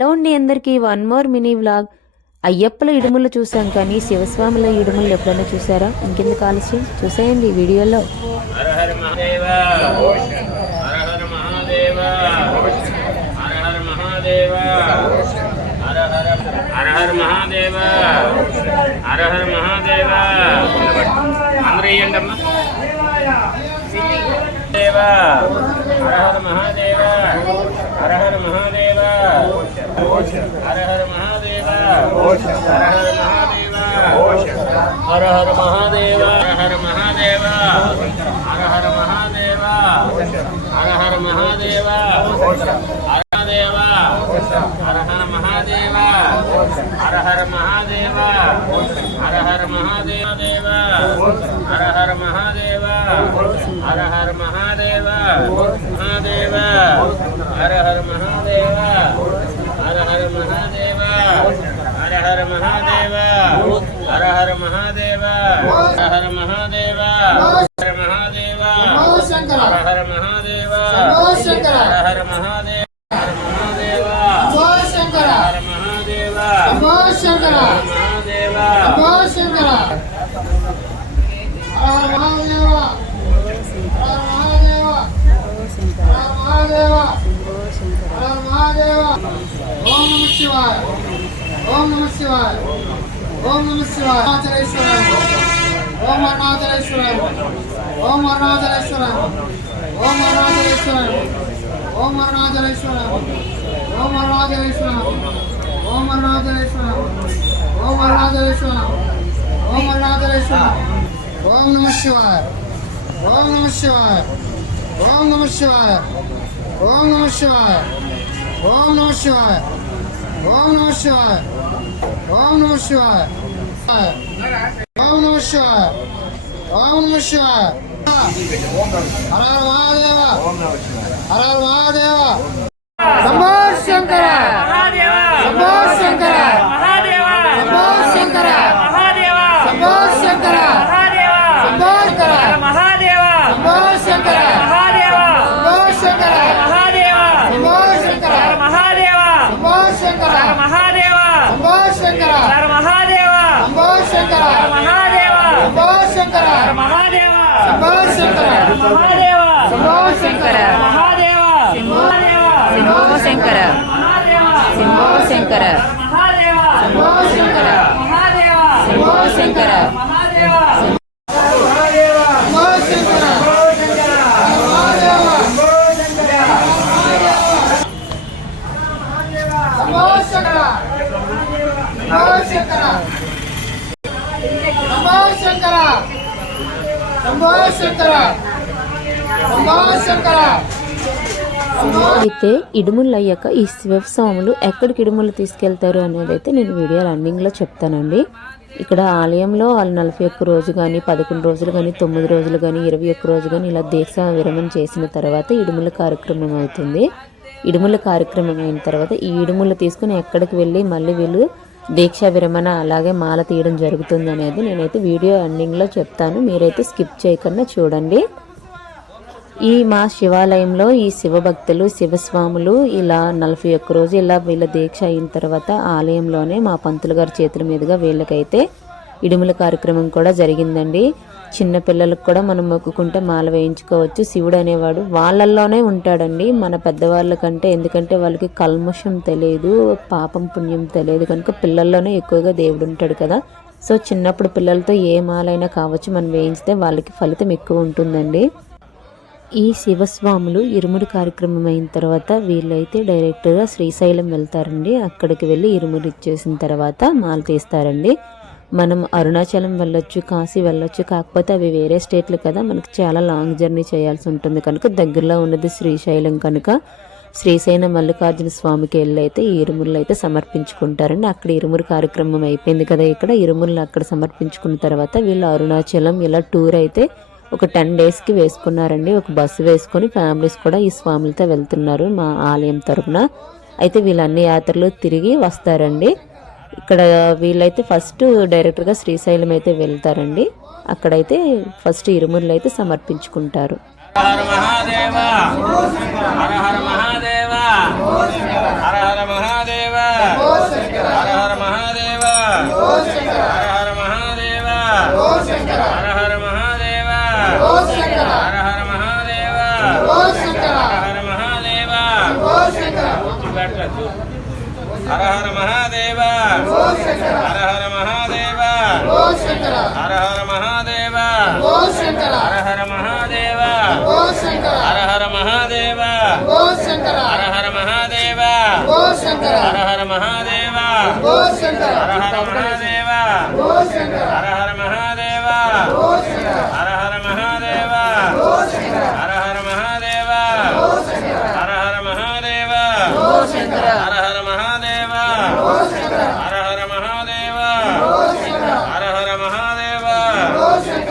Hello అండి అందరికీ one more mini vlog. అయ్యప్పల ఇడుములు చూసాం కానీ శివస్వాముల ఇడుములు ఎప్పుడైనా చూసారా ఇంకెందుకు ఆలస్యం? చూసేయండి ఈ వీడియోలో. హర హర మహాదేవ. హర హర మహాదేవ. హర హర మహాదేవ హర హర మహాదేవ హర హర మహాదేవ హర మహాదేవ హర హర మహాదేవ హర హర మహాదేవ హరదేవ హర హర మహాదేవ హర హర మహాదేవ హర హర మహాదేవ హర హర మహాదేవ హర హర మహాదేవ మహాదేవ హర హర మహాదేవ మహాదేవ హర హర మహాదేవ హర హర మహాదేవ హర మహాదేవ హర హర మహాదేవ శంకర హర హర మహాదేవ హర మహాదేవ శంభో శంకర హర మహాదేవ శంభో శంకర మహాదేవ శంభో శంకర హర హర మహాదేవ శివాయ ఓం నమ శివాయ ఓం నమ శివాయ అరుణాచలేశ్వరాయ ఓం అరుణాచలేశ్వరాయ ఓం అరుణాచలేశ్వరాయ ఓం అరుణాచలేశ్వరాయ ఓం అరుణాచలేశ్వరాయ ఓం ఓం అరుణాచలేశ్వరాయ ఓం ఓం అరుణాచలేశ్వరాయ ఓం నమ శివాయ ఓం నమ శివాయ ఓం నమ శివాయ ఓం నమ శివాయ ఓం నమ శివాయ ओम नमः शिवाय ओम नमः शिवाय ओम नमः शिवाय ओम नमः शिवाय हर हर महादेव हर हर महादेव शंभर शंकर शंभर శంకర. మహాదేవ. శంకర. మహాదేవ. శంకర. మహాదేవ. శంకర. మహాదేవ. శంకర. మహాదేవ. శంకర. శంకర. శంకర శంకర శంకర అయితే ఇడుములు అయ్యాక ఈ శివస్వాములు ఎక్కడికి ఇడుములు తీసుకెళ్తారు అనేది అయితే నేను వీడియో రన్నింగ్లో చెప్తానండి. ఇక్కడ ఆలయంలో వాళ్ళు నలభై ఒక్క రోజు కానీ పదకొండు రోజులు కానీ తొమ్మిది రోజులు కానీ ఇరవై ఒక్క రోజు కానీ ఇలా దీక్ష విరమణ చేసిన తర్వాత ఇడుముల కార్యక్రమం అవుతుంది. ఇడుముల కార్యక్రమం అయిన తర్వాత ఈ ఇడుములు తీసుకుని ఎక్కడికి వెళ్ళి మళ్ళీ వీళ్ళు దీక్ష విరమణ అలాగే మాల తీయడం జరుగుతుంది అనేది నేనైతే వీడియో ఎండింగ్లో చెప్తాను. మీరైతే స్కిప్ చేయకుండా చూడండి. ఈ మా శివాలయంలో ఈ శివభక్తులు శివస్వాములు ఇలా నలభై ఒక్క రోజు ఇలా వీళ్ళ దీక్ష అయిన తర్వాత ఆలయంలోనే మా పంతులు గారి చేతుల మీదుగా వీళ్ళకైతే ఇడుముల కార్యక్రమం కూడా జరిగిందండి. చిన్న పిల్లలకు కూడా మనం మొక్కుకుంటే మాల వేయించుకోవచ్చు. శివుడు అనేవాడు వాళ్ళల్లోనే ఉంటాడండి. మన పెద్దవాళ్ళ కంటే ఎందుకంటే వాళ్ళకి కల్మషం తెలియదు పాపం పుణ్యం తెలియదు. కనుక పిల్లల్లోనే ఎక్కువగా దేవుడు ఉంటాడు కదా. సో చిన్నప్పుడు పిల్లలతో ఏ మాలైనా కావచ్చు మనం వేయించితే వాళ్ళకి ఫలితం ఎక్కువ ఉంటుందండి. ఈ శివస్వాములు ఇరుముడి కార్యక్రమం అయిన తర్వాత వీళ్ళైతే డైరెక్ట్గా శ్రీశైలం వెళ్తారండి. అక్కడికి వెళ్ళి ఇరుముడి ఇచ్చేసిన తర్వాత మాల తీస్తారండి. మనం అరుణాచలం వెళ్ళొచ్చు కాశీ వెళ్ళొచ్చు కాకపోతే అవి వేరే స్టేట్లు కదా. మనకు చాలా లాంగ్ జర్నీ చేయాల్సి ఉంటుంది. కనుక దగ్గరలో ఉన్నది శ్రీశైలం కనుక శ్రీశైల మల్లికార్జున స్వామికి వెళ్ళి అయితే ఈ ఇరుములు అయితే సమర్పించుకుంటారండి. అక్కడ ఇరుమురు కార్యక్రమం అయిపోయింది కదా. ఇక్కడ ఇరుములు అక్కడ సమర్పించుకున్న తర్వాత వీళ్ళు అరుణాచలం ఇలా టూర్ అయితే ఒక టెన్ డేస్కి వేసుకున్నారండి. ఒక బస్సు వేసుకొని ఫ్యామిలీస్ కూడా ఈ స్వాములతో వెళ్తున్నారు మా ఆలయం తరపున. అయితే వీళ్ళన్ని యాత్రలు తిరిగి వస్తారండి. ఇక్కడ వీళ్ళైతే ఫస్ట్ డైరెక్ట్గా శ్రీశైలం అయితే వెళ్తారండి. అక్కడైతే ఫస్ట్ ఇరుమురులు అయితే సమర్పించుకుంటారు. హర హర హర మహాదేవ! హర హర మహాదేవ హర హర మహాదేవ ఓ శంకర హర హర మహాదేవ ఓ శంకర హర హర మహాదేవ. ఓ శంకర. హర హర మహాదేవ. ఓ శంకర. హర హర మహాదేవ. ఓ శంకర. హర హర మహాదేవ. ఓ శంకర. హర హర మహాదేవ.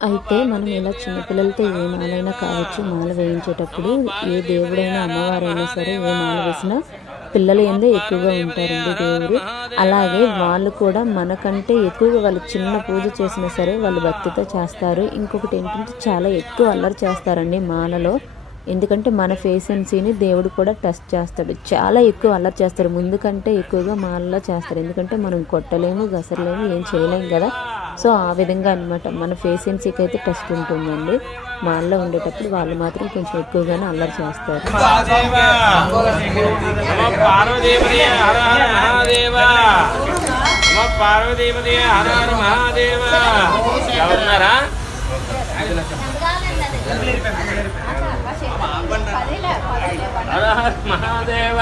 అయితే మనం ఇలా చిన్నపిల్లలతో ఏ మాలైనా కావచ్చు మాల వేయించేటప్పుడు ఏ దేవుడైనా అమ్మవారైనా సరే ఏ మాల వేసినా పిల్లలు ఎందే ఎక్కువగా ఉంటారండి దేవుడు. అలాగే వాళ్ళు కూడా మనకంటే ఎక్కువగా వాళ్ళు చిన్న పూజ చేసినా సరే వాళ్ళు భక్తితో చేస్తారు. ఇంకొకటి ఏంటంటే చాలా ఎక్కువ అల్లరి చేస్తారండి మాలలో. ఎందుకంటే మన ఫేసెన్సీని దేవుడు కూడా టెస్ట్ చేస్తాడు. చాలా ఎక్కువ అల్లరి చేస్తారు. ముందు కంటే ఎక్కువగా మాలలో చేస్తారు. ఎందుకంటే మనం కొట్టలేము గసరలేము ఏం చేయలేము కదా. సో ఆ విధంగా అన్నమాట. మన ఫేసెన్సీకి అయితే టెస్ట్ ఉంటుందండి. మాల్లో ఉండేటప్పుడు వాళ్ళు మాత్రం కొంచెం ఎక్కువగానే అల్లరి చేస్తారు. మహాదేవ. హర హర మహాదేవ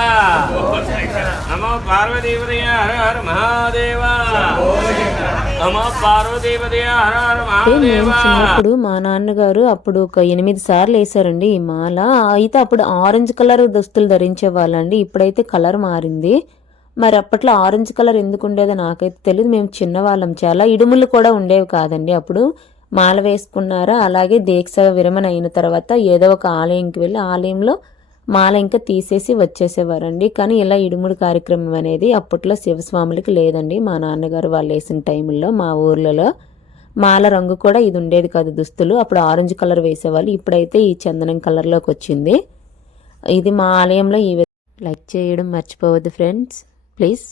నమో పార్వతీపదయ హర హర మహాదేవ హర హర మహాదేవ చిన్నప్పుడు మా నాన్నగారు అప్పుడు ఒక ఎనిమిది సార్లు వేసారండి ఈ మాల. అయితే అప్పుడు ఆరెంజ్ కలర్ దుస్తులు ధరించే వాళ్ళండి ఇప్పుడైతే కలర్ మారింది. మరి అప్పట్లో ఆరెంజ్ కలర్ ఎందుకు ఉండేదో నాకైతే తెలియదు మేము చిన్నవాళ్ళం చాలా. ఇడుములు కూడా ఉండేవి కాదండి అప్పుడు. మాల వేసుకున్నారా? అలాగే దీక్ష విరమణ అయిన తర్వాత ఏదో ఒక ఆలయంకి వెళ్ళి ఆలయంలో మాల ఇంకా తీసేసి వచ్చేసేవారండి. కానీ ఇలా ఇడుముడు కార్యక్రమం అనేది అప్పట్లో శివస్వాములకి లేదండి. మా నాన్నగారు వాళ్ళు వేసిన టైంలో మా ఊర్లలో మాల రంగు కూడా ఇది ఉండేది కాదు దుస్తులు. అప్పుడు ఆరెంజ్ కలర్ వేసేవాళ్ళు. ఇప్పుడైతే ఈ చందనం కలర్లోకి వచ్చింది. ఇది మా ఆలయంలో ఈ లైక్ చేయడం మర్చిపోవద్దు ఫ్రెండ్స్. ప్లీజ్.